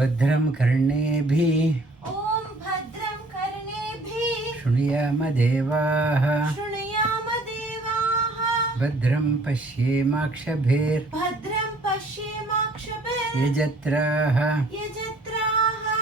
Bhadram Karnebhi Om Bhadram Karnebhi Shrunuyama Devaha Shrunuyama Devaha Bhadram Pashyemakshabhir Bhadram Pashyemakshabhir Yajatraha Yajatraha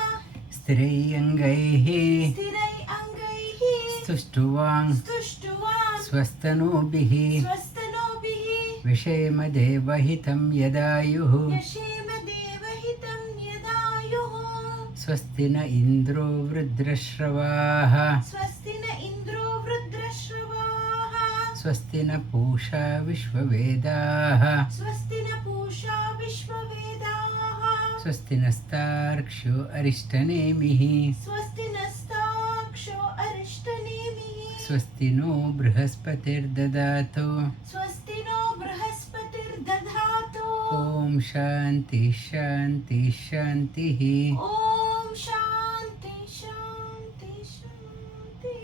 Sthirayangaihi Stirai Angaihi Stuštuvang Stuštuvang Swastanobihi Swastanobihi Vishema Devahitam Yadayuhu Yashema Devahitam Yadayuhu Swastina Indro Vrudrashravaha Swastina Indro Vrudrashravaha Swastina Pusha Vishvavedaha Swastina Pusha Vishvavedaha Swastinastarkshu Arishtanemihi Swastinastaksho Arishtanemihi Swastino Brihaspatirdadato Swastino Brihaspatirdadhato Om Shanti Shanti Shantihi Om Shanti Shanti Shanti.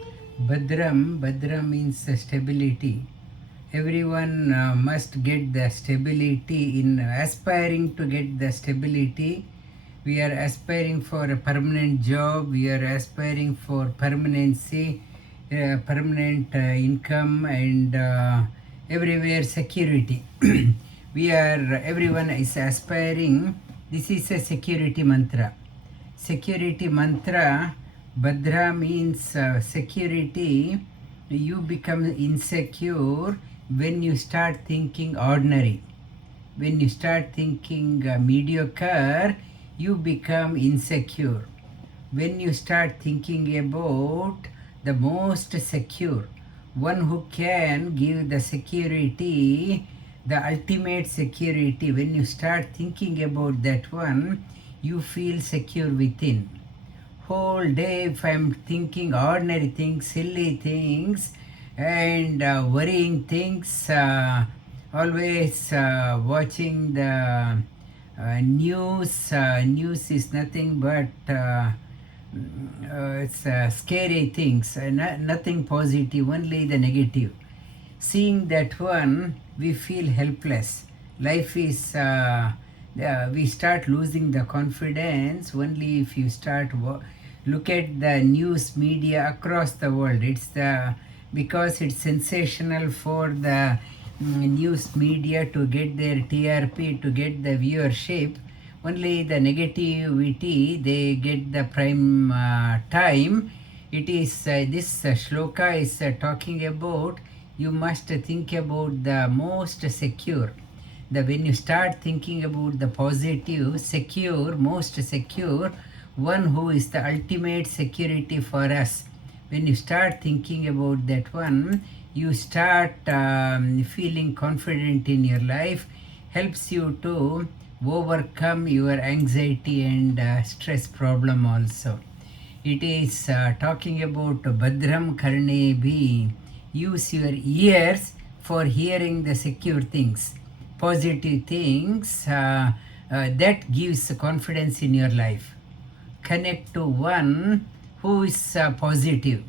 Bhadram means stability. Everyone must get the stability. In aspiring to get the stability, we are aspiring for a permanent job, we are aspiring for permanency, permanent income, and everywhere security. Everyone is aspiring. This is a security mantra. Security mantra. Bhadra means security. You become insecure when you start thinking ordinary. When you start thinking mediocre, you become insecure. When you start thinking about the most secure, one who can give the security, the ultimate security, when you start thinking about that one, you feel secure within. Whole day if I'm thinking ordinary things, silly things, and worrying things, always watching the news. News is nothing but it's scary things, nothing positive, only the negative. Seeing that one, we feel helpless. Life is, we start losing the confidence only if you start look at the news media across the world. It's because it's sensational for the news media to get their TRP, to get the viewership. Only the negativity, they get the prime time. It is this shloka is talking about, you must think about the most secure. When you start thinking about the positive, secure, most secure, one who is the ultimate security for us, when you start thinking about that one, you start feeling confident in your life, helps you to overcome your anxiety and stress problem also. It is talking about Bhadram Karnebhi. Use your ears for hearing the secure things, positive things, that gives confidence in your life. Connect to one who is positive.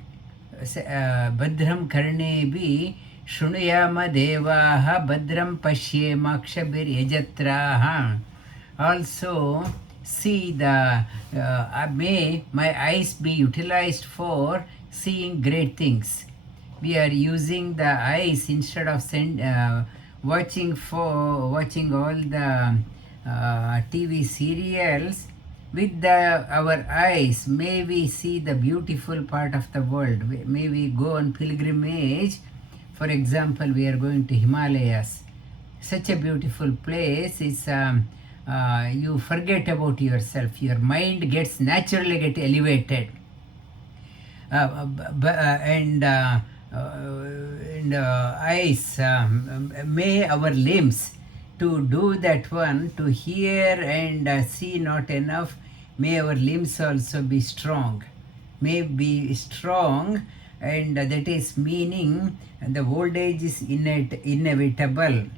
Bhadram Karnebhi Shrunuyama Devaha Bhadram Pashyemakshabhir Yajatraha. Also, see may my eyes be utilized for seeing great things. We are using the eyes instead of watching all the TV serials. With our eyes, may we see the beautiful part of the world. May we go on pilgrimage. For example, we are going to Himalayas. Such a beautiful place is you forget about yourself. Your mind gets naturally elevated. And eyes, may our limbs to do that one, to hear and see not enough, may our limbs also be strong. May be strong, and that is meaning the old age is inevitable.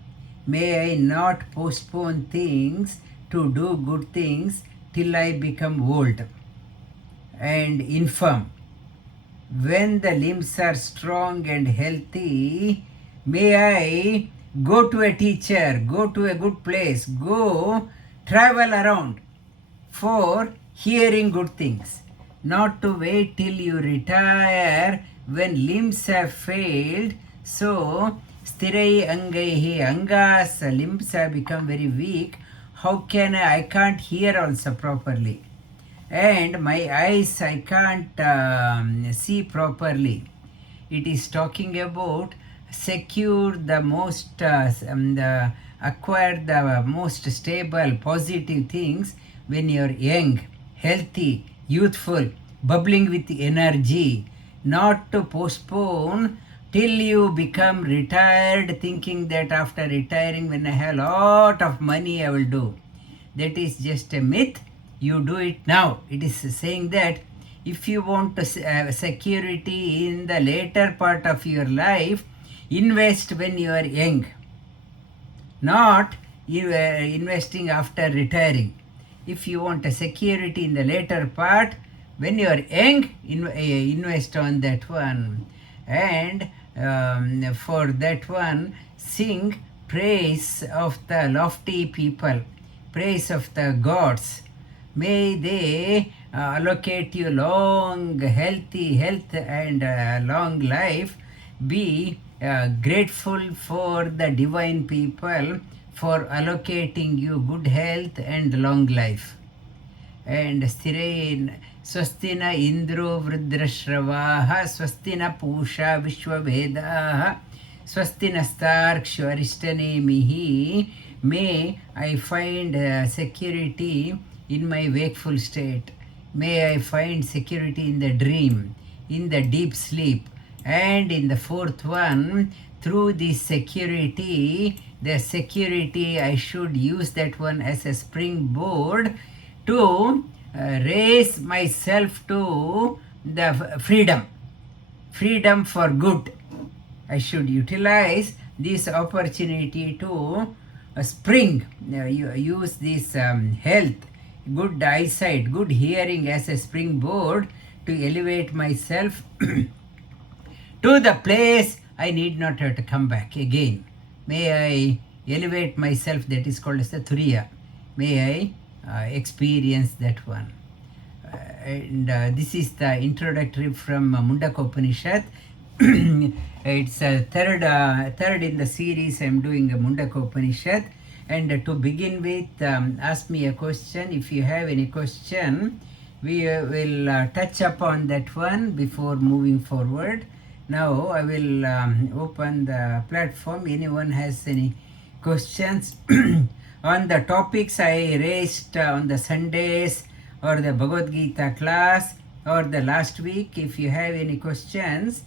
May I not postpone things to do good things till I become old and infirm. When the limbs are strong and healthy, may I go to a teacher, go to a good place, go travel around for hearing good things, not to wait till you retire when limbs have failed. So, stirai angaihi, angas, limbs have become very weak. How can I can't hear also properly. And my eyes, I can't see properly. It is talking about secure the most, acquire the most stable, positive things when you're young, healthy, youthful, bubbling with energy, not to postpone till you become retired, thinking that after retiring, when I have a lot of money, I will do. That is just a myth. You do it now. It is saying that if you want to security in the later part of your life, invest when you are young, not you investing after retiring. If you want a security in the later part, when you are young, invest on that one. And for that one, sing praise of the lofty people, praise of the gods. May they allocate you long, healthy health and long life. Be grateful for the divine people for allocating you good health and long life. And Sthirein Swastina Indro Vrudrashravaha Swastina Pusha Vishwavedaha Swastina Starkshu Arishtanemihi. May I find security in my wakeful state. May I find security in the dream, in the deep sleep. And in the fourth one, through this security, the security, I should use that one as a springboard to raise myself to the freedom for good. I should utilize this opportunity to use this health, good eyesight, good hearing as a springboard to elevate myself to the place I need not have to come back again. May I elevate myself, that is called as the Turiya. May I experience that one. And this is the introductory from Mundakopanishad. It's third in the series I'm doing Mundakopanishad. And to begin with, ask me a question. If you have any question, we will touch upon that one before moving forward. Now I will open the platform. Anyone has any questions on the topics I raised on the Sundays or the Bhagavad Gita class or the last week? If you have any questions,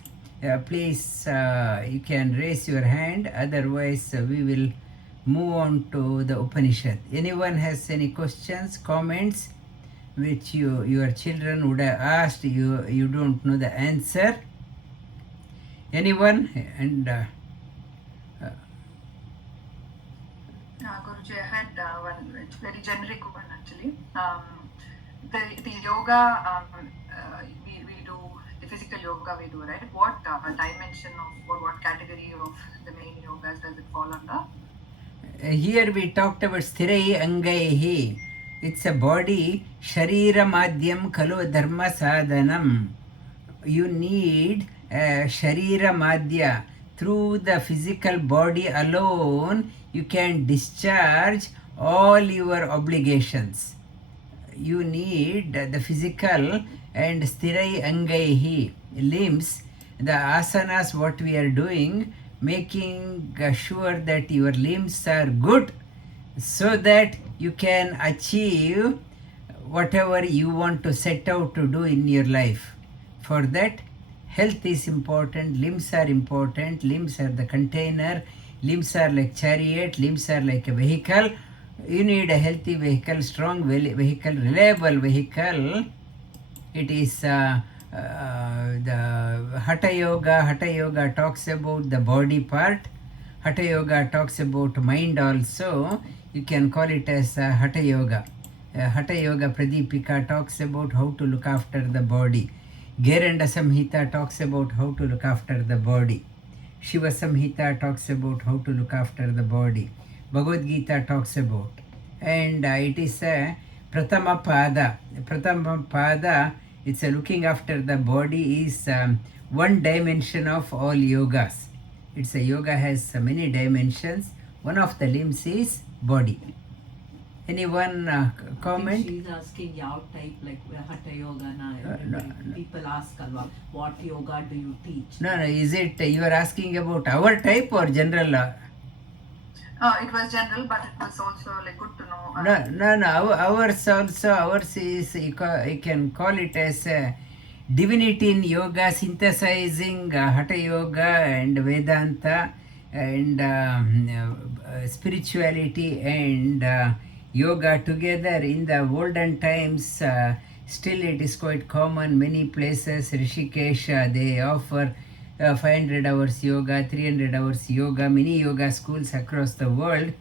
please you can raise your hand. Otherwise, we will move on to the Upanishad. Anyone has any questions, comments which your children would have asked, you don't know the answer? Anyone? And Guruji, I had one, it's very generic one actually. The yoga, we do, the physical yoga we do, right? What dimension of, or what category of the main yogas does it fall under? Here we talked about Sthirai Angaihi. It's a body, Sharira Madhyam Kalu Dharma Sadhanam. You need Sharira Madhya. Through the physical body alone, you can discharge all your obligations. You need the physical and Sthirai Angaihi, limbs, the asanas what we are doing, making sure that your limbs are good so that you can achieve whatever you want to set out to do in your life. For that, health is important, limbs are important, limbs are the container, limbs are like chariot, limbs are like a vehicle. You need a healthy vehicle, strong vehicle, reliable vehicle. It is the Hatha Yoga. Hatha Yoga talks about the body part. Hatha Yoga talks about mind also. You can call it as Hatha Yoga. Hatha Yoga Pradipika talks about how to look after the body. Geranda Samhita talks about how to look after the body. Shiva Samhita talks about how to look after the body. Bhagavad Gita talks about. And it is Pratama pada, it's looking after the body, is one dimension of all yogas. It's a yoga has many dimensions. One of the limbs is body. Anyone comment? She's asking ಯಾವ type, like Hatha Yoga. No. People ask alwa, what yoga do you teach? No, is it you are asking about our type or general? It was general, but it was also like good to know. No. Ours also, ours is, you can call it as a divinity in yoga, synthesizing Hatha Yoga and Vedanta and spirituality and yoga together. In the olden times, still it is quite common. Many places, Rishikesh, they offer 500 hours yoga, 300 hours yoga, many yoga schools across the world.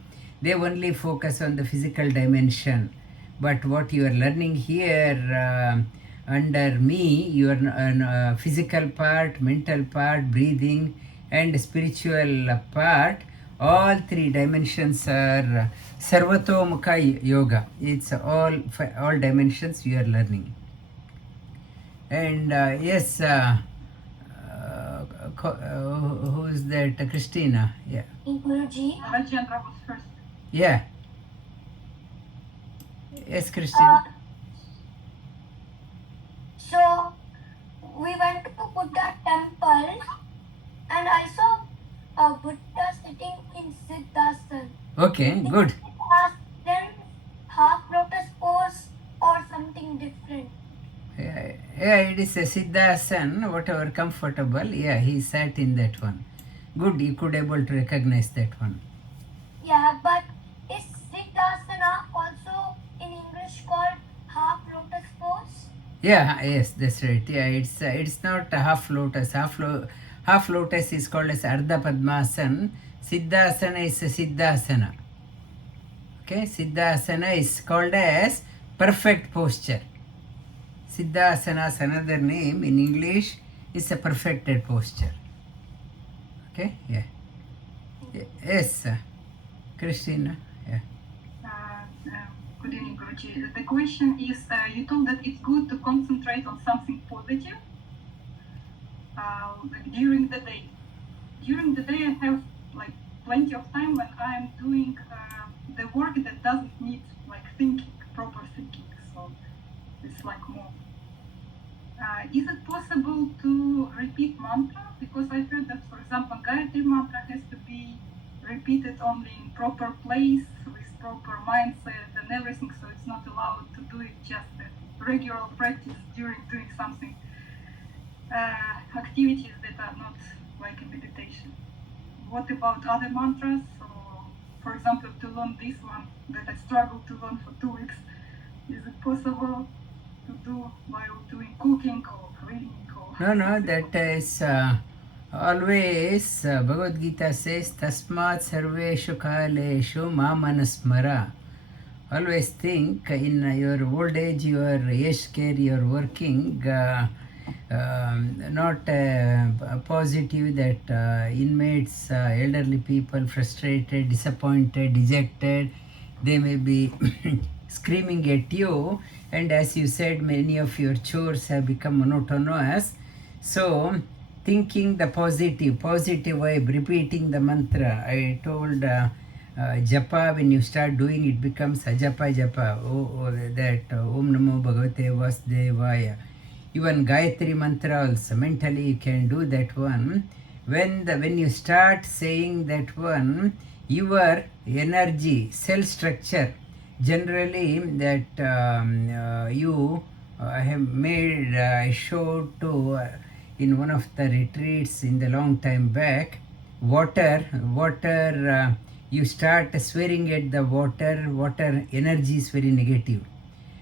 They only focus on the physical dimension. But what you are learning here under me, your physical part, mental part, breathing, and spiritual part, all three dimensions are Sarvatomukha Yoga. It's all dimensions you are learning. And yes, who is that? Christina. Yeah. Guruji. Rajendra was first. Yeah. Yes, Christina. So we went to Buddha temple and I saw a Buddha sitting in Siddhasana. Okay, good. Then half lotus pose or something different. Yeah, it is a Siddhasana, whatever comfortable. Yeah, he sat in that one. Good, you could able to recognize that one. Yeah, but is Siddhasana also in English called half lotus pose? Yeah, yes, that's right. Yeah, it's not a half lotus. Half lotus is called as Ardha Padmasana. Siddhasana is a Siddhasana. Okay, Siddhasana is called as perfect posture. Siddhasana's another name in English is a perfected posture. Okay, yeah. Yes, Christina. Yeah. Good evening, Guruji. The question is, you told that it's good to concentrate on something positive like during the day. During the day, I have like plenty of time when I'm doing the work that doesn't need like thinking, proper thinking. So it's like more. Is it possible to repeat mantra? Because I heard that, for example, Gayatri mantra has to be repeated only in proper place with proper mindset and everything, so it's not allowed to do it just a regular practice during doing something, activities that are not like a meditation. What about other mantras? So, for example, to learn this one that I struggled to learn for 2 weeks, is it possible to do while doing cooking or cleaning? Or No, that is always Bhagavad Gita says, Tasmat Sarveshu Kaleshu Mamanasmara. Always think in your old age, your age care, you're working, not positive that inmates, elderly people, frustrated, disappointed, dejected, they may be screaming at you, and as you said, many of your chores have become monotonous. So thinking the positive vibe, repeating the mantra. I told japa, when you start doing it becomes ajapa japa. That Om Namo Bhagavate Vasudevaya. Even Gayatri mantra also, mentally you can do that one. When you start saying that one, your energy, cell structure, generally that you have made, I showed to in one of the retreats in the long time back, water, you start swearing at the water energy is very negative.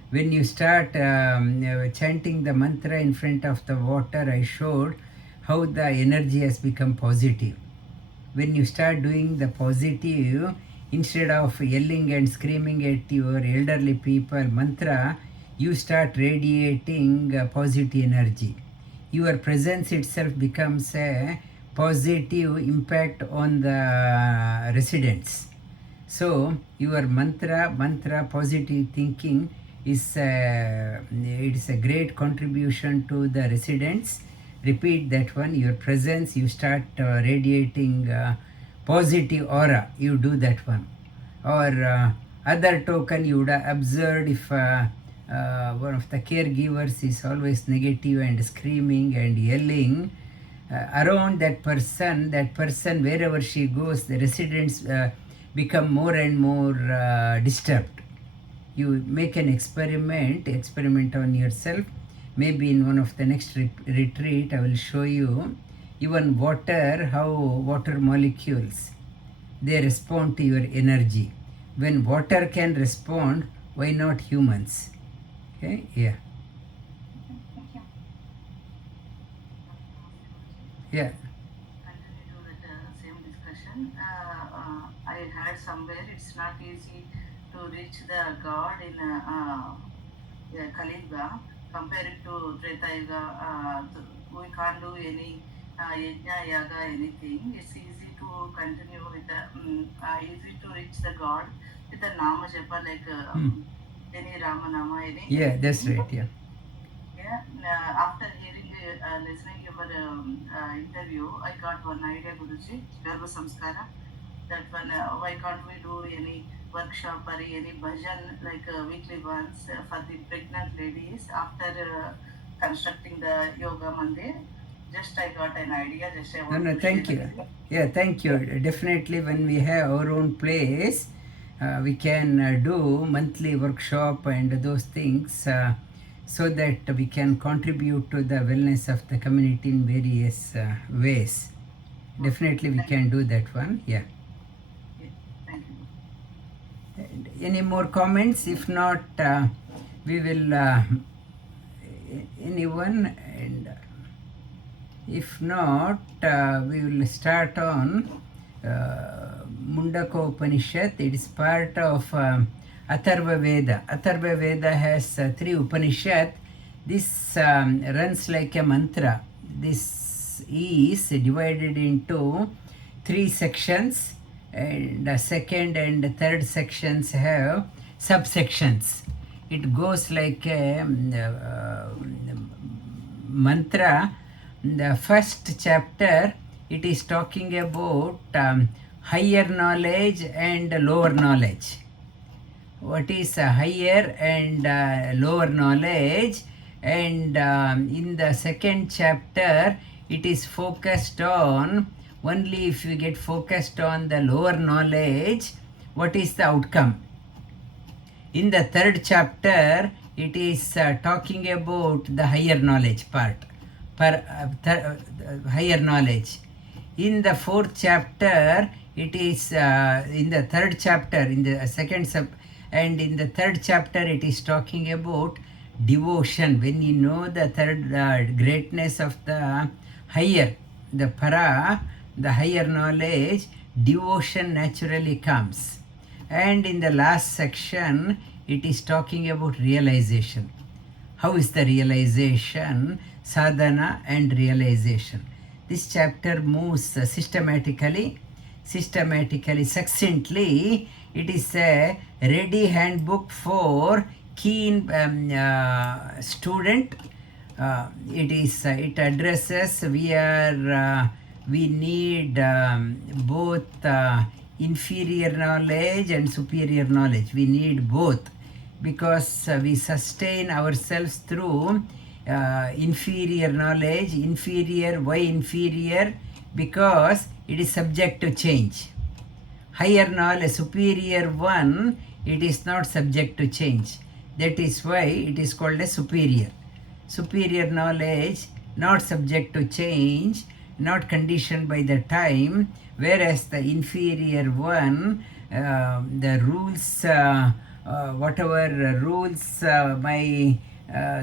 When you start chanting the mantra in front of the water, I showed how the energy has become positive. When you start doing the positive, instead of yelling and screaming at your elderly people mantra, you start radiating positive energy. Your presence itself becomes a positive impact on the residents. So your mantra, positive thinking, it is a great contribution to the residents. Repeat that one. Your presence, you start radiating positive aura. You do that one. Or other token, you would have observed if one of the caregivers is always negative and screaming and yelling around that person wherever she goes, the residents become more and more disturbed. You make an experiment on yourself. Maybe in one of the next retreat I will show you even water, how water molecules, they respond to your energy. When water can respond, why not humans? Okay, yeah. Yeah. Continue to that same discussion. I heard somewhere it's not easy to reach the God in Kali Yuga compared to Treta Yuga. We can't do any yajna, yaga, anything. It's easy to continue with the easy to reach the God with the Nama Japa, like any Rama Nama, any. Yeah, that's right. Yeah. Yeah. After hearing, listening your interview, I got one idea, Guruji, Garva Samskara. That one, why can't we do any workshop or any bhajan like weekly once for the pregnant ladies after constructing the yoga mandir? Just I got an idea. Just I want to Thank share you. with you. Yeah, thank you. Definitely, when we have our own place, we can do monthly workshop and those things so that we can contribute to the wellness of the community in various ways. Definitely, we can do that one. Yeah. Yeah, thank you. And any more comments? If not, we will. Anyone? And if not, we will start on Mundakopanishad. It is part of Atharva Veda. Atharva Veda has 3 Upanishad. This runs like a mantra. This is divided into 3 sections, and the second and third sections have subsections. It goes like a mantra. The first chapter, it is talking about higher knowledge and lower knowledge. What is higher and lower knowledge? And in the second chapter, it is focused on only if you get focused on the lower knowledge, what is the outcome? In the third chapter, it is talking about the higher knowledge part, higher knowledge. In the fourth chapter, it is in the third chapter, in the second and in the third chapter, it is talking about devotion. When you know the third greatness of the higher, the para, the higher knowledge, devotion naturally comes. And in the last section, it is talking about realization. How is the realization? Sadhana and realization. This chapter moves systematically, succinctly. It is a ready handbook for keen student. It addresses we need both inferior knowledge and superior knowledge. We need both because we sustain ourselves through inferior knowledge. Inferior, why inferior? Because it is subject to change. Higher knowledge, superior one, it is not subject to change. That is why it is called a superior. Superior knowledge, not subject to change, not conditioned by the time, whereas the inferior one, the rules, whatever rules my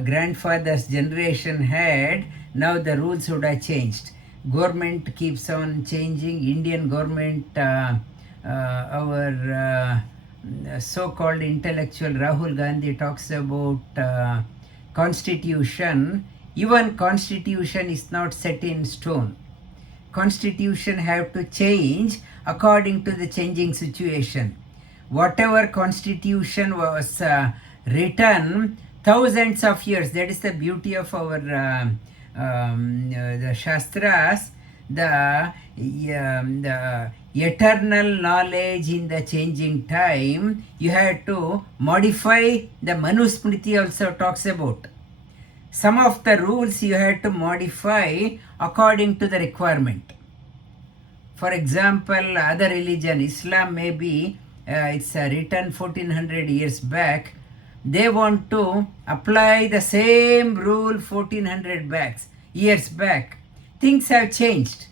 grandfather's generation had, now the rules would have changed. Government keeps on changing. Indian government, our so-called intellectual Rahul Gandhi talks about constitution. Even constitution is not set in stone. Constitution have to change according to the changing situation. Whatever constitution was written thousands of years. That is the beauty of our the Shastras, the eternal knowledge in the changing time. You have to modify. The Manusmriti also talks about some of the rules you have to modify according to the requirement. For example, other religion, Islam may be, it's written 1400 years back. They want to apply the same rule 1400 years back. Things have changed.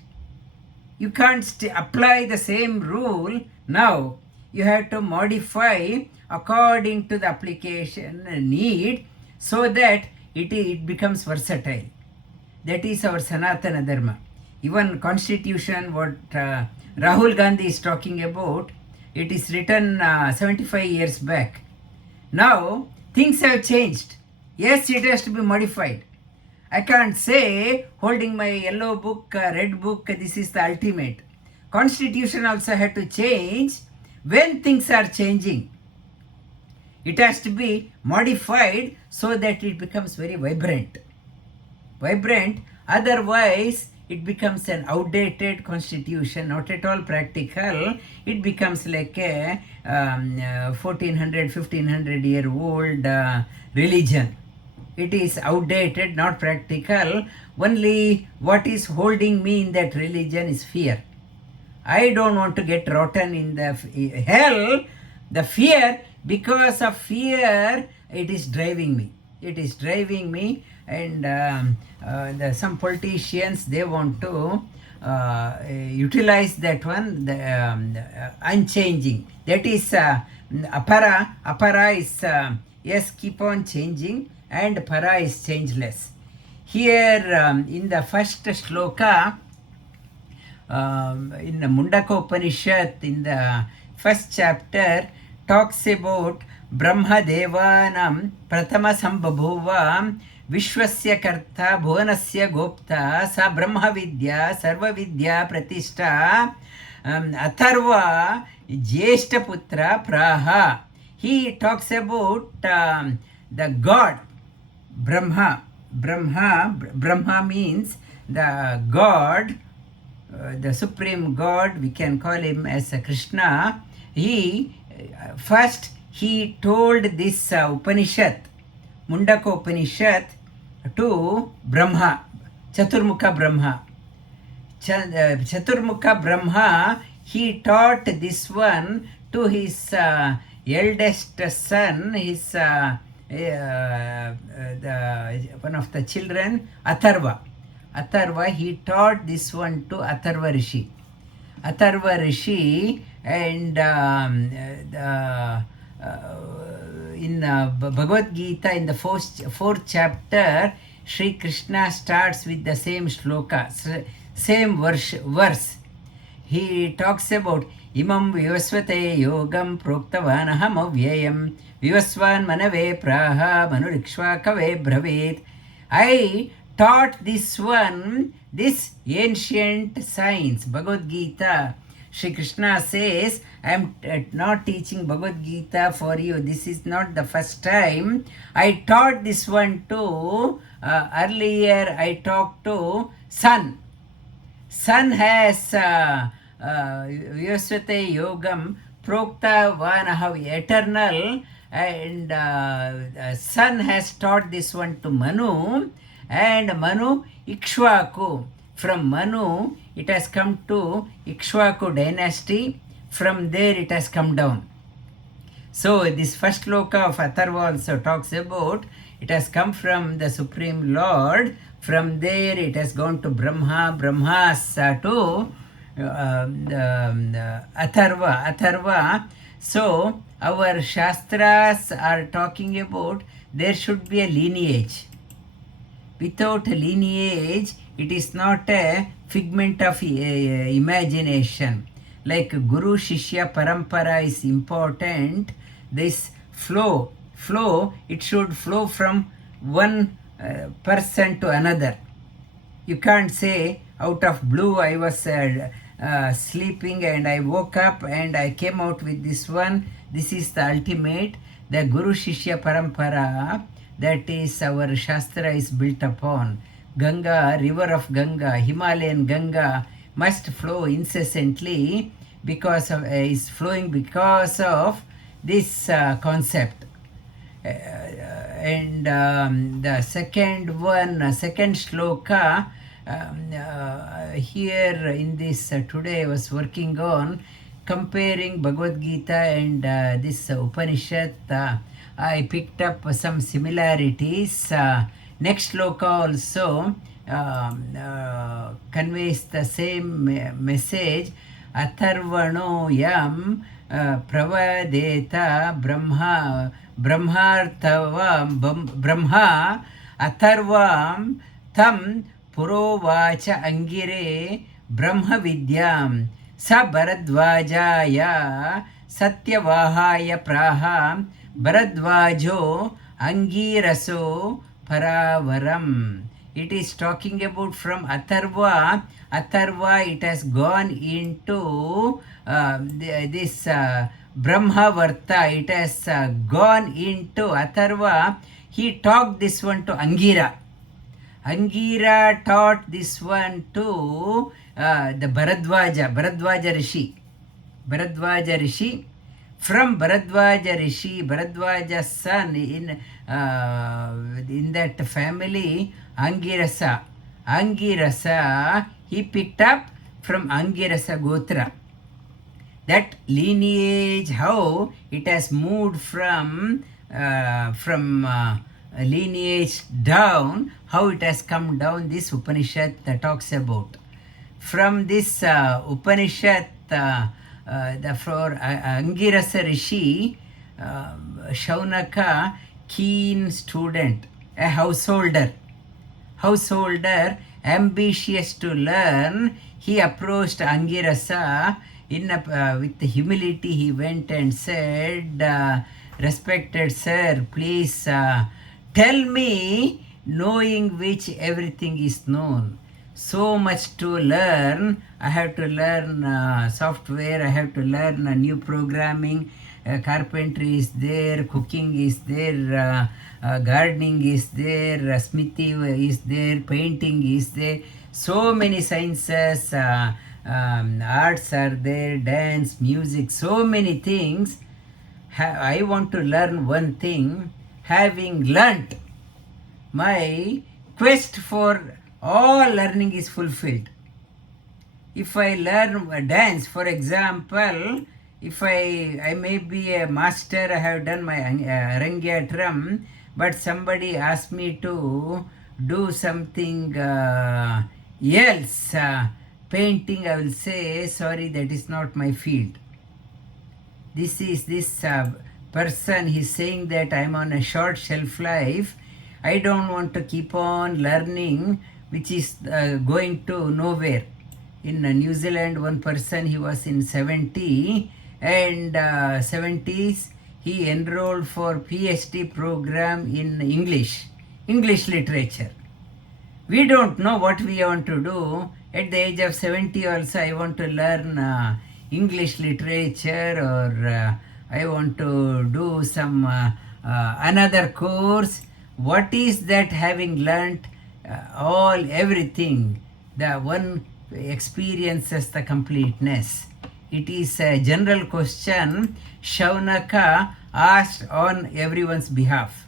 You can't apply the same rule now. You have to modify according to the application need so that it becomes versatile. That is our Sanatana Dharma. Even constitution, what Rahul Gandhi is talking about, it is written 75 years back. Now, things have changed. Yes, it has to be modified. I can't say, holding my yellow book, red book, this is the ultimate. Constitution also had to change when things are changing. It has to be modified so that it becomes very vibrant. Otherwise, it becomes an outdated constitution, not at all practical. It becomes like a 1400, 1500 year old religion. It is outdated, not practical. Only what is holding me in that religion is fear. I don't want to get rotten in the hell. The fear, because of fear, it is driving me. And some politicians, they want to utilize that one, the unchanging. That is apara. Apara is yes, keep on changing, and para is changeless. Here in the first shloka, in the Mundakopanishad, in the first chapter, talks about Brahma Devanam Pratama Sambhabhuva Vishwasya Karta Bhuvanasya Gopta Sa Brahma Vidya Sarva Vidya Pratishta Atharva Jyeshta Putra Praha. He talks about the God Brahma. Brahma means the God, the supreme God. We can call him as a Krishna. He told this Upanishad, Mundakopanishad, to Brahma, Chaturmukha Brahma. Chaturmukha Brahma, he taught this one to his eldest son, his one of the children, Atharva. He taught this one to Atharva Rishi. And in Bhagavad Gita, in the fourth chapter, Sri Krishna starts with the same shloka, same verse. He talks about Imam Vivasvate Yogam Proktavanaham Avyayam Vivasvan Manave Praha Manurikshvakave Bhavet. I taught this one, this ancient science, Bhagavad Gita. Shri Krishna says, I am not teaching Bhagavad Gita for you. This is not the first time. I taught this one to, earlier I talked to Sun. Sun has Vyasvate Yogam Prokta Vanaha, eternal, and Sun has taught this one to Manu, and Manu Ikshvaku. From Manu, it has come to Ikshvaku dynasty. From there, it has come down. So, this first shloka of Atharva also talks about it has come from the Supreme Lord. From there, it has gone to Brahma. Brahma's to Atharva. So, our Shastras are talking about there should be a lineage. Without a lineage, it is not a figment of imagination. Like Guru Shishya Parampara is important. This flow, it should flow from one person to another. You can't say out of blue I was sleeping and I woke up and I came out with this one. This is the ultimate. the Guru Shishya Parampara, that is our Shastra is built upon. Ganga, river of Ganga, Himalayan Ganga must flow incessantly because of is flowing because of this concept. And the second one, second shloka, here in this today I was working on comparing Bhagavad Gita and this Upanishad. I picked up some similarities. Next shloka also conveys the same message. Atharvano yam pravadeta brahma atharvam tam purovacha angire brahma vidyam sa bharadvajaya satyavahaya praha bharadvajo angiraso paravaram. It is talking about from Atharva. Atharva, it has gone into this Brahmavarta. It has gone into Atharva. He taught this one to Angira. Angira taught this one to the Bharadvaja Rishi. Bharadvaja Rishi. From Bharadvaja Rishi, Bharadvaja's son in that family, Angirasa. Angirasa, he picked up from Angirasa Gotra. That lineage, how it has moved from lineage down, how it has come down, this Upanishad talks about. From this Upanishad, for Angirasa Rishi, Shaunaka, keen student, a householder, ambitious to learn, he approached Angirasa with humility. He went and said, respected sir, please tell me, knowing which everything is known. So much to learn. I have to learn software, I have to learn new programming, carpentry is there, cooking is there, gardening is there, smithy is there, painting is there, so many sciences, arts are there, dance, music, so many things. I want to learn one thing. Having learnt, my quest for all learning is fulfilled. If I learn dance, for example, if I may be a master, I have done my Arangyatram, but somebody asked me to do something else, painting, I will say, sorry, that is not my field. This person, he's saying that I'm on a short shelf life. I don't want to keep on learning, which is going to nowhere. In New Zealand, one person, he was in 70 and 70s, he enrolled for PhD program in English literature. We don't know what we want to do. At the age of 70 also, I want to learn English literature, or I want to do some another course. What is that having learnt everything? The one experiences the completeness. It is a general question Shaunaka asked on everyone's behalf.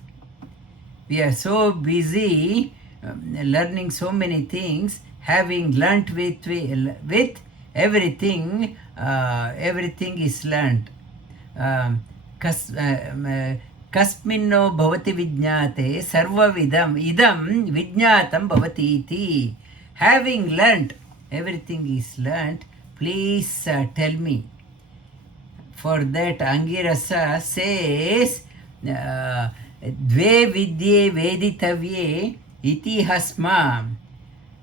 We are so busy learning so many things, having learnt with everything, everything is learnt. Kasminno bhavati vijñate sarvavidam idam vijñatam bhavati iti. Having learnt, everything is learnt, please tell me. For that Angirasa says, Dve vidye veditavye iti hasma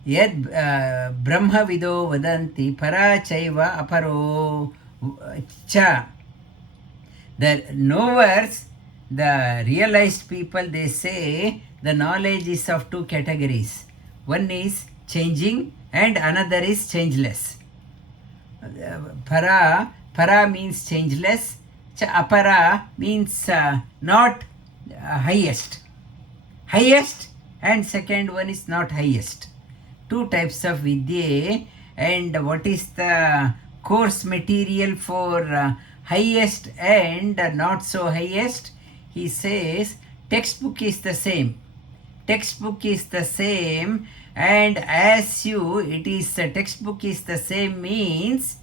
yad brahma vido vadanti parachaiva aparo cha. The knowers, the realized people, they say the knowledge is of two categories. One is changing and another is changeless. Para means changeless, Apara means not highest. Highest, and second one is not highest. Two types of Vidya. And what is the course material for highest and not so highest? He says textbook is the same. Textbook is the same, and as you, it is textbook is the same means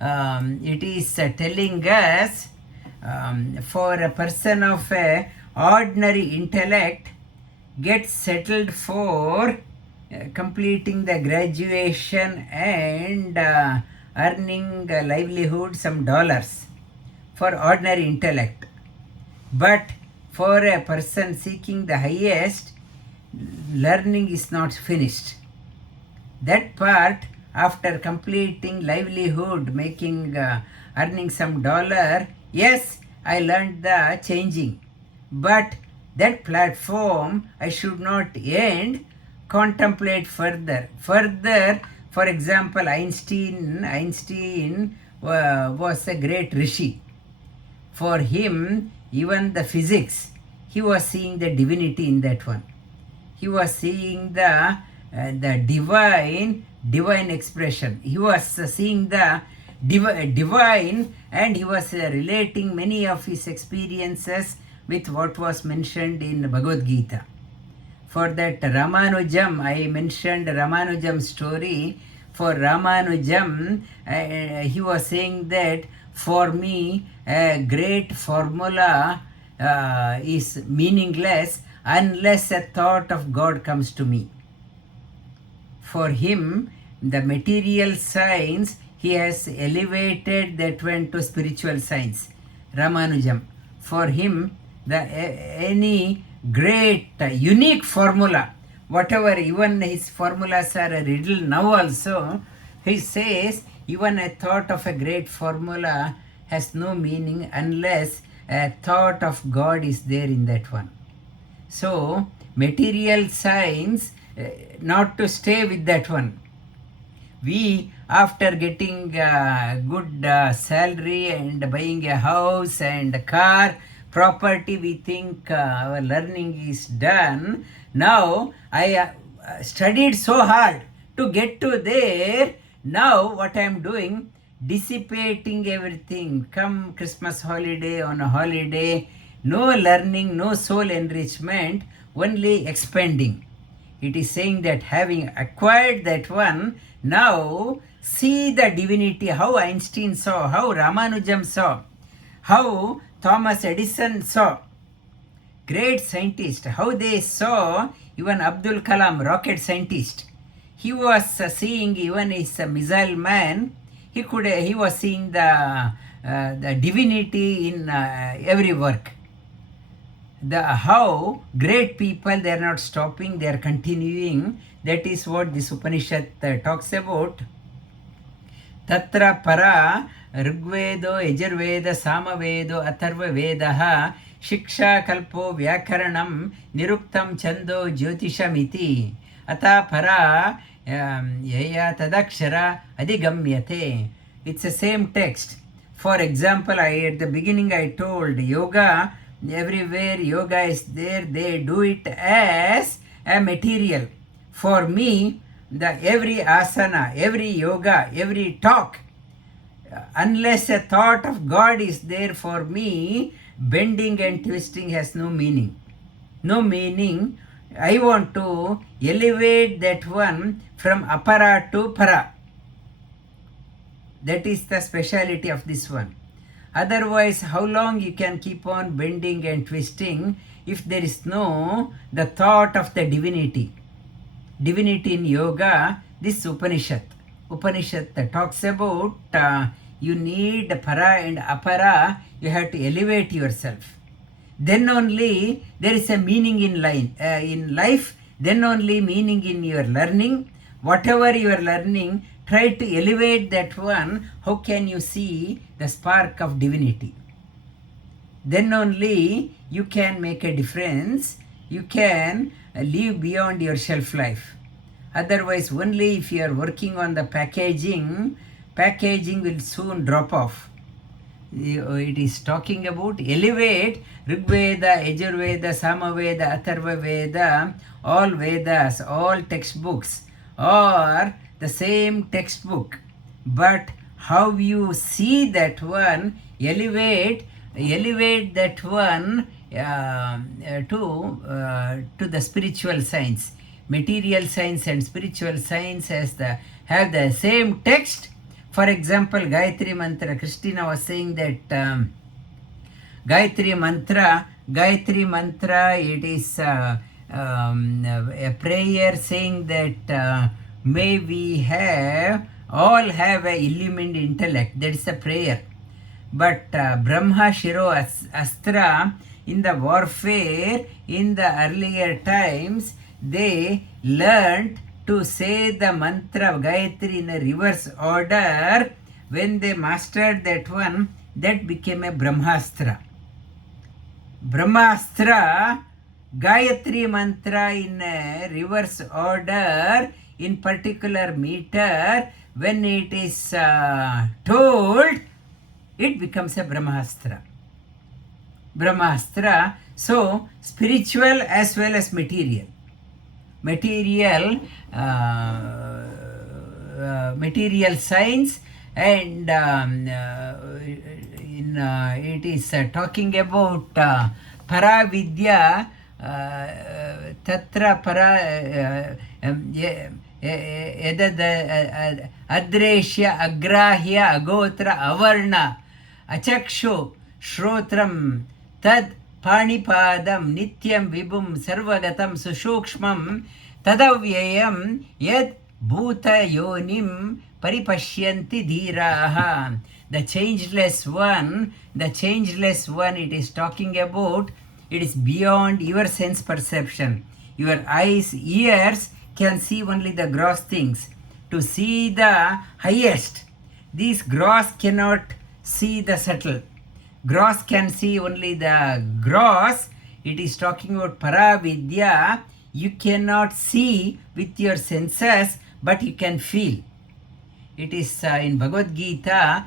it is telling us for a person of a ordinary intellect gets settled for completing the graduation and earning a livelihood, some dollars for ordinary intellect. But for a person seeking the highest, learning is not finished. That part, after completing livelihood, making earning some dollar, yes, I learned the changing, but that platform I should not end, contemplate further. For example, Einstein was a great rishi. For him, even the physics, he was seeing the divinity in that one. He was seeing the divine expression. He was seeing the divine, and he was relating many of his experiences with what was mentioned in Bhagavad Gita. For that Ramanujam, I mentioned Ramanujam story. For Ramanujam, he was saying that for me, a great formula is meaningless unless a thought of God comes to me. For him, the material science, he has elevated that one to spiritual science. Ramanujam. For him, any great unique formula, whatever, even his formulas are a riddle now also, he says even a thought of a great formula has no meaning unless a thought of God is there in that one. So material science, not to stay with that one. We, after getting good salary and buying a house and a car, property, we think our learning is done. Now I studied so hard to get to there. Now what I am doing, dissipating everything. Come Christmas holiday, on a holiday, no learning, no soul enrichment, only expanding. It is saying that having acquired that one, now see the divinity, how Einstein saw, how Ramanujam saw, how Thomas Edison saw, great scientist, how they saw even Abdul Kalam, rocket scientist. He was seeing, even as a missile man, he was seeing the divinity in every work. How great people, they are not stopping, they are continuing. That is what this Upanishad talks about. Tatra para Rigvedo, Yajurveda, Samavedo, Atharva Vedaha, Shiksha Kalpo Vyakaranam, Niruktam Chando Jyotishamiti, Ata para Yaya Tadakshara Adigamyate. It's the same text. For example, at the beginning I told yoga, everywhere yoga is there, they do it as a material. For me, every asana, every yoga, every talk, unless a thought of God is there, for me, bending and twisting has no meaning. No meaning. I want to elevate that one from apara to para. That is the speciality of this one. Otherwise, how long you can keep on bending and twisting if there is no the thought of the divinity. Divinity in yoga, this Upanishad talks about you need para and apara, you have to elevate yourself. Then only there is a meaning in life, then only meaning in your learning. Whatever you are learning, try to elevate that one. How can you see the spark of divinity? Then only you can make a difference. You can live beyond your shelf life. Otherwise, only if you are working on the packaging will soon drop off. It is talking about elevate Rigveda, Yajurveda, Samaveda, Atharva Veda, all Vedas, all textbooks are the same textbook. But how you see that one, elevate that one to the spiritual science. Material science and spiritual science have the same text. For example, Gayatri Mantra, Christina was saying that Gayatri Mantra, it is a prayer saying that may we all have a illumined intellect. That is a prayer. But Brahma Shiro Astra, in the warfare in the earlier times, they learned to say the mantra of Gayatri in a reverse order. When they mastered that one, that became a Brahmastra. Brahmastra, Gayatri mantra in a reverse order, in particular meter, when it is told, it becomes a Brahmastra. Brahmastra, so spiritual as well as material. Material science, and it is talking about Paravidya, Tatra Para Adreshya, Agrahya, Agotra, Avarna, Achakshu, Shrotram, Tad Panipadam, Nityam Vibhum, Sarvagatam, Sushukshmam, Tadavyayam, Yad Bhuta Yonim, Paripashyanti Dhiraha. The changeless one, it is talking about, it is beyond your sense perception. Your eyes, ears can see only the gross things. To see the highest, these gross cannot see the subtle. Gross can see only the gross. It is talking about Paravidya. You cannot see with your senses, but you can feel. It is in Bhagavad Gita,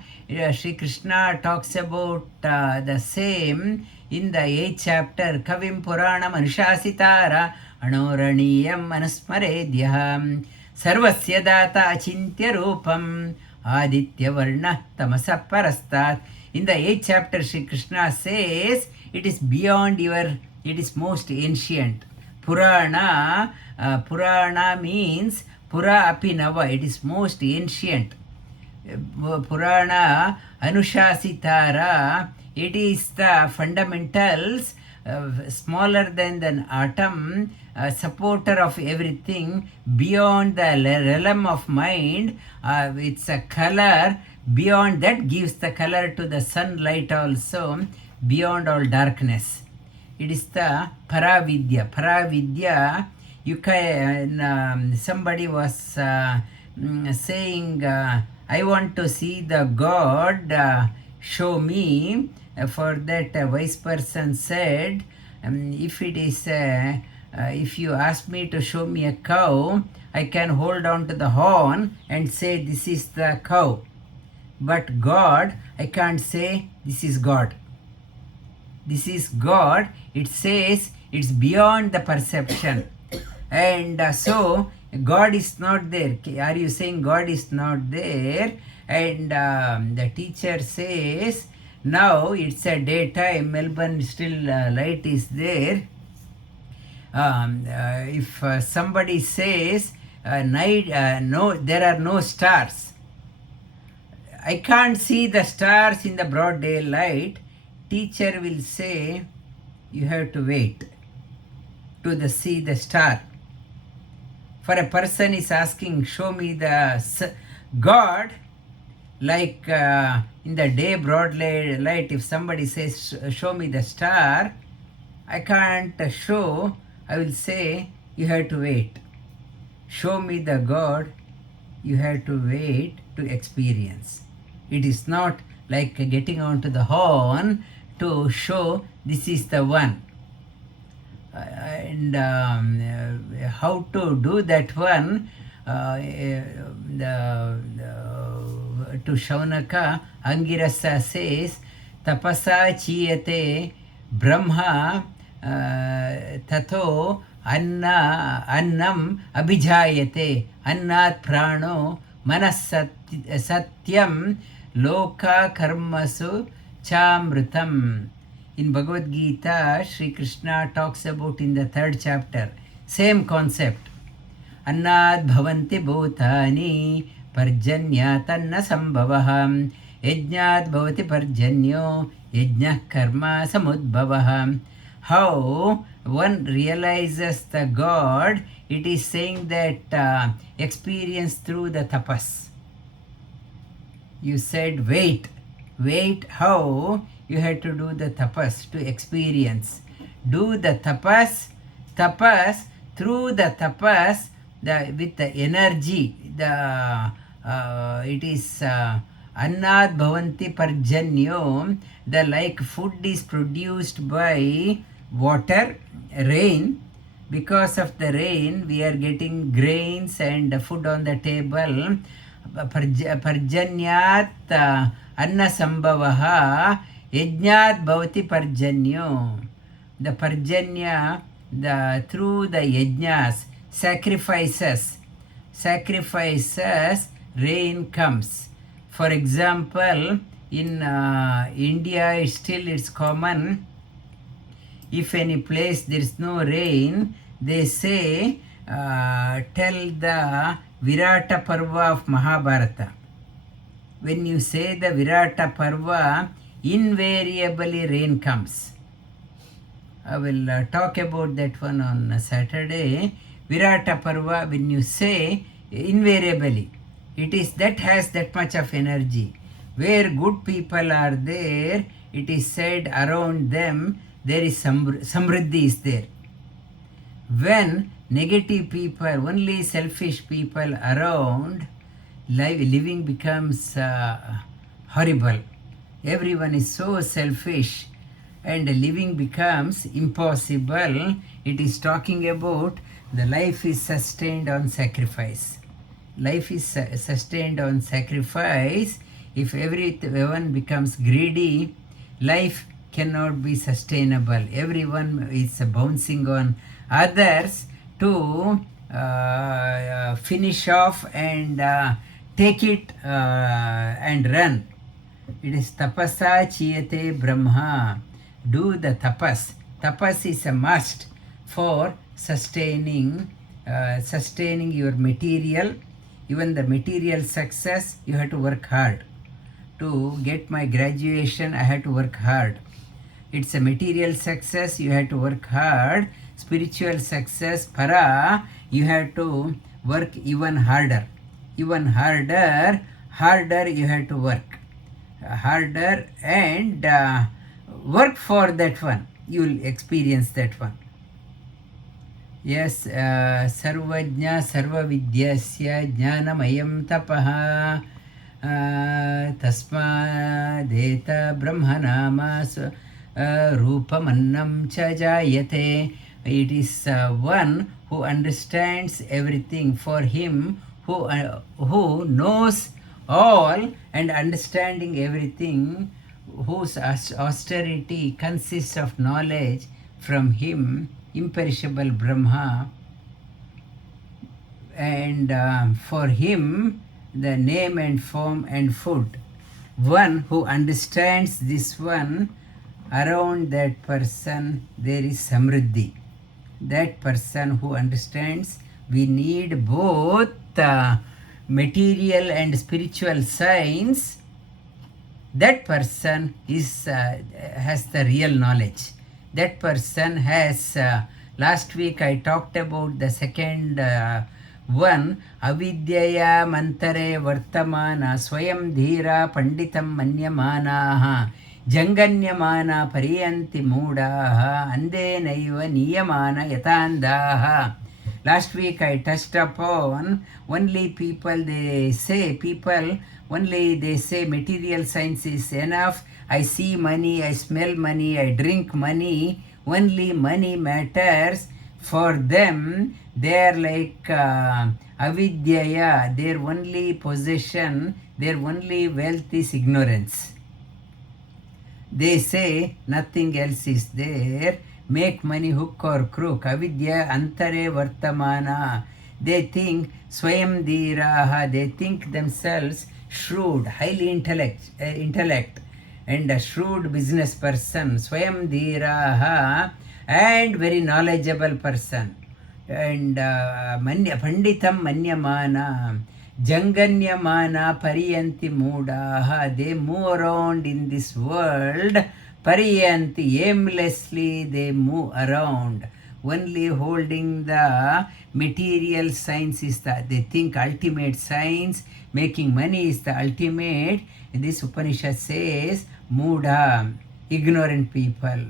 Sri Krishna talks about the same in the 8th chapter. Kavim Puranam Anushasitara Anoraniyam Manusmaredyaham Sarvasya Data Achintya Rupam Aditya Varna Tamasa Parastat. In the 8th chapter, Sri Krishna says it is beyond your, it is most ancient. Purana, Purana means Pura Apinava, it is most ancient. Purana Anushasitara, it is the fundamentals, smaller than an atom, supporter of everything, beyond the realm of mind. It's a color, beyond that gives the color to the sunlight also, beyond all darkness. It is the Paravidya. Paravidya, you can, somebody was saying, I want to see the God, show me. For that, a wise person said, if it is, if you ask me to show me a cow, I can hold on to the horn and say this is the cow. But God, I can't say this is God. This is God. It says it's beyond the perception. And so God is not there. Are you saying God is not there? And the teacher says, now it's a daytime, Melbourne still light is there. If somebody says night, no, there are no stars, I can't see the stars in the broad daylight, teacher will say you have to wait to see the star. For a person is asking, show me the God, like in the day broad light, if somebody says show me the star, I can't show, I will say you have to wait. Show me the God, you have to wait to experience. It is not like getting onto the horn to show this is the one. And how to do that one, to Shaunaka, Angirasa says, tapasa chiyate brahma tato annam abhijayate annat prano manas satyam loka karmasu chamritam. In Bhagavad Gita, Sri Krishna talks about in the 3rd chapter, same concept. Annad bhavanti bhutani parjanyat anna sambhavah yajnat bhavati parjanyo yajnah karma samudbhavah. How one realizes the God, it is saying that experience through the tapas. You said wait, how? You had to do the tapas to experience. Do the tapas through the tapas, with the energy. It is annad bhavanti parjanyo. The like food is produced by water, rain. Because of the rain, we are getting grains and food on the table. Parjanyat anna sambhavaha yajnat bhavati parjanyo. The parjanya, through the yajnas, sacrifices, rain comes. For example, in India, it's common. If any place there is no rain, they say, tell the Virata Parva of Mahabharata. When you say the Virata Parva, invariably rain comes. I will talk about that one on Saturday. Virata Parva, when you say, invariably, it is that has that much of energy. Where good people are there, it is said around them, there is samriddhi is there. When negative people, only selfish people around, living becomes horrible. Everyone is so selfish and living becomes impossible. It is talking about the life is sustained on sacrifice. Life is sustained on sacrifice. If everyone becomes greedy, life cannot be sustainable. Everyone is bouncing on others to finish off and take it and run. It is tapasa chiyate brahma. Do the tapas. Tapas is a must for sustaining your material. Even the material success, you have to work hard. To get my graduation, I had to work hard. It's a material success, you have to work hard. Spiritual success, para, you have to work even harder. Even harder you have to work. Harder and work for that one. You will experience that one. Yes, sarvajna sarvavidyasya jnanamayam tapaha tasmadeta brahmanama rupamannam cha jayate. It is one who understands everything. For him who knows all and understanding everything, whose austerity consists of knowledge from him, imperishable Brahma, and for him the name and form and food. One who understands this one, around that person there is samriddhi. That person who understands, we need both material and spiritual science. That person has the real knowledge. That person has, last week I talked about the second one, avidyaya mantare vartamana swayam dhira panditam manyamanaha janganyamana pariyanti moodaha ande naiva niyamana yatandaha. Last week I touched upon only people, they say material science is enough. I see money, I smell money, I drink money. Only money matters for them. They are like avidyaya. Their only possession, their only wealth is ignorance. They say nothing else is there. Make money hook or crook. Avidya antare vartamana. They think swayam dhiraha. They think themselves shrewd, highly intellect and a shrewd business person. Swayam dhiraha and very knowledgeable person. And Panditam Manyamana. Janganyamana Pariyanti Mudaha. They move around in this world. Pariyanti, aimlessly they move around. Only holding the material science is they think ultimate science. Making money is the ultimate. This Upanishad says, Mudha, ignorant people,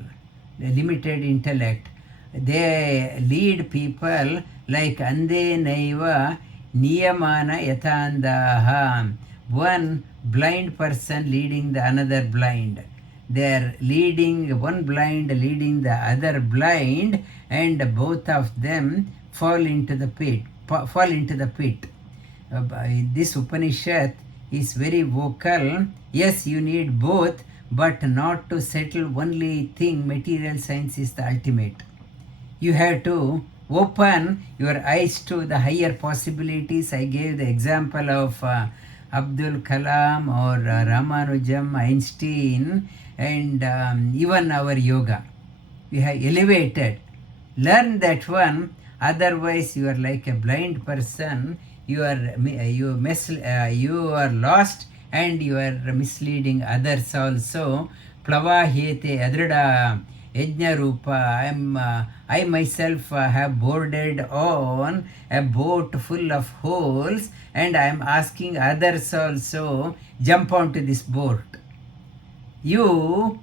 limited intellect. They lead people like Ande Naiva Niyamana Yatandaha. One blind person leading the another blind. They are leading one blind, leading the other blind, and both of them fall into the pit. This Upanishad is very vocal. Yes, you need both, but not to settle only thing. Material science is the ultimate. You have to open your eyes to the higher possibilities. I gave the example of Abdul Kalam or Ramanujam, Einstein, and even our yoga. We have elevated. Learn that one. Otherwise, you are like a blind person. You are lost, and you are misleading others also. Plavahete adrida yajna rupa. I myself have boarded on a boat full of holes, and I am asking others also jump onto this boat. You,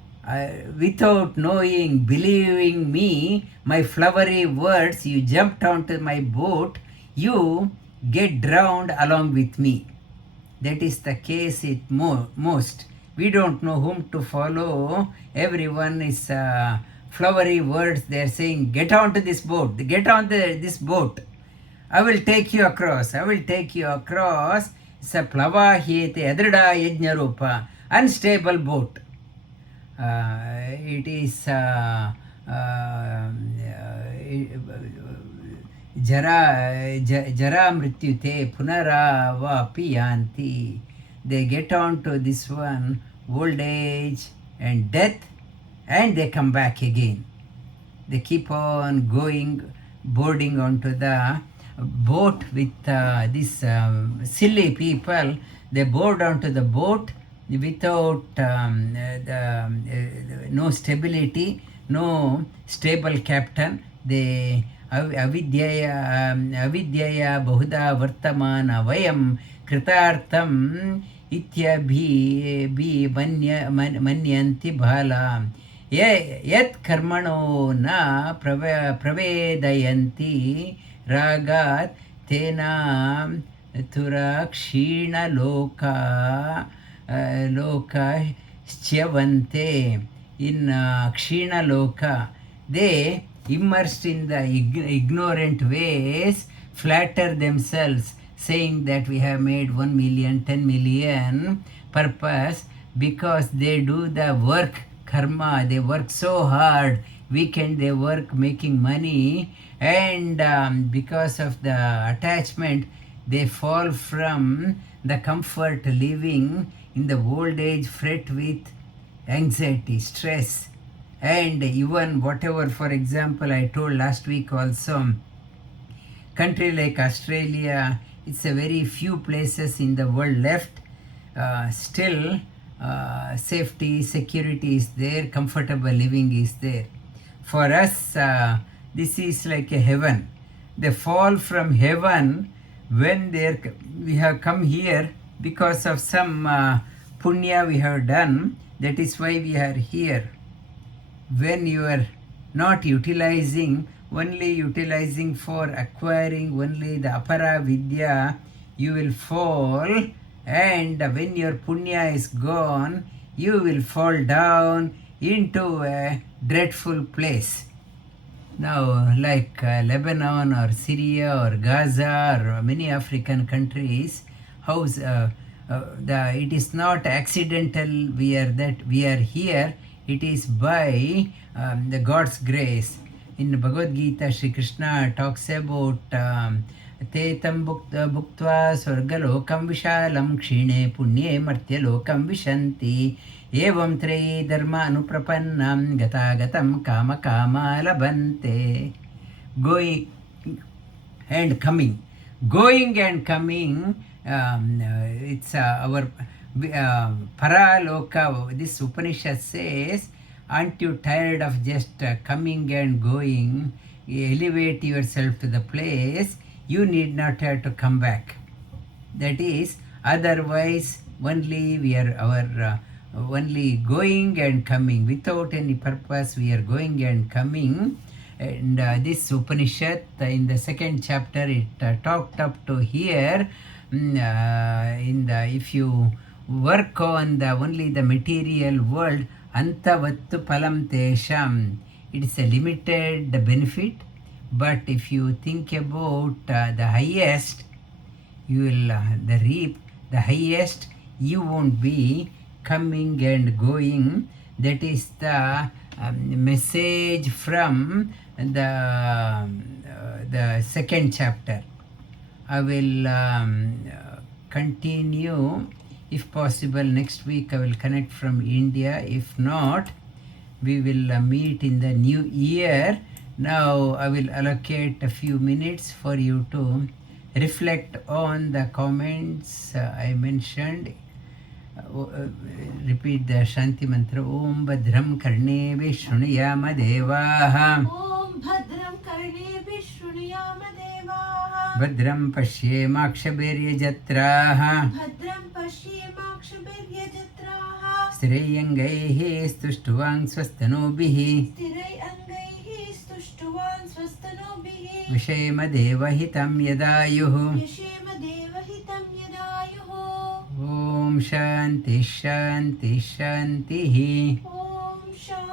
without knowing, believing me, my flowery words, you jumped onto my boat, you get drowned along with me. That is the case at most. We don't know whom to follow. Everyone is flowery words. They are saying, get onto this boat. Get on this boat. I will take you across. I will take you across. It's a plavahete adrida yajna rupa. Unstable boat. It is jara mrityute punarava piyanti. They get on to this one, old age and death, and they come back again. They keep on going, boarding onto the boat with these silly people. They board onto the boat without no stability, no stable captain. They avidyaya bahuda vartamana vayam kritartham ityabhi manyanti bhala yat karmano na pravedayanti ragat tena turakshina loka Chavante in Kshina Loka. They, immersed in the ignorant ways, flatter themselves, saying that we have made 1 million, 10 million purpose because they do the work, karma. They work so hard, weekend they work making money, and because of the attachment, they fall from the comfort living in the old age, fret with anxiety, stress, and even whatever. For example, I told last week also, country like Australia, it's a very few places in the world left. Still safety, security is there, comfortable living is there. For us, this is like a heaven. They fall from heaven when we have come here because of some punya we have done. That is why we are here. When you are not utilizing, only utilizing for acquiring only the apara vidya, you will fall, and when your punya is gone, you will fall down into a dreadful place. Now, like Lebanon or Syria or Gaza or many African countries, it is not accidental we are here. It is by the God's grace. In Bhagavad Gita, Sri Krishna talks about te tam bhuktva swargalokam vishalam kshine punye martyalokam vishanti evam treyi dharma anuprapannam gatagatam kama kama labante. Going and coming. Going and coming, it's our Paraloka. This Upanishad says, aren't you tired of just coming and going? Elevate yourself to the place. You need not have to come back. That is, otherwise only we are only going and coming. Without any purpose, we are going and coming. And this Upanishad, in the second chapter, it talked up to here. If you work on only the material world, antavattu palam tesham, it is a limited benefit. But if you think about the highest, you will reap the highest. You won't be coming and going. That is the message from the second chapter. I will continue, if possible, next week. I will connect from India. If not, we will meet in the new year. Now I will allocate a few minutes for you to reflect on the comments I mentioned. Repeat the Shanti mantra. Om Bhadram Karnebhi Shrunuyama Devaha. Om Bhadram Karnebhi Shrunuyama Devaha. Bhadram Pashyemakshabhirya Jatraha. Bhadram Pashyemakshabhirya Jatraha. Sthirayangaihi Stuštuvang Swastanobihi. Stirai Angaihi Stuštuvan Swastanobihi. Vishema Devahitam Yadayuhu. Yashema Devahitam Yadayuhu. Om Shanti Shanti Shantihi. Om Shanti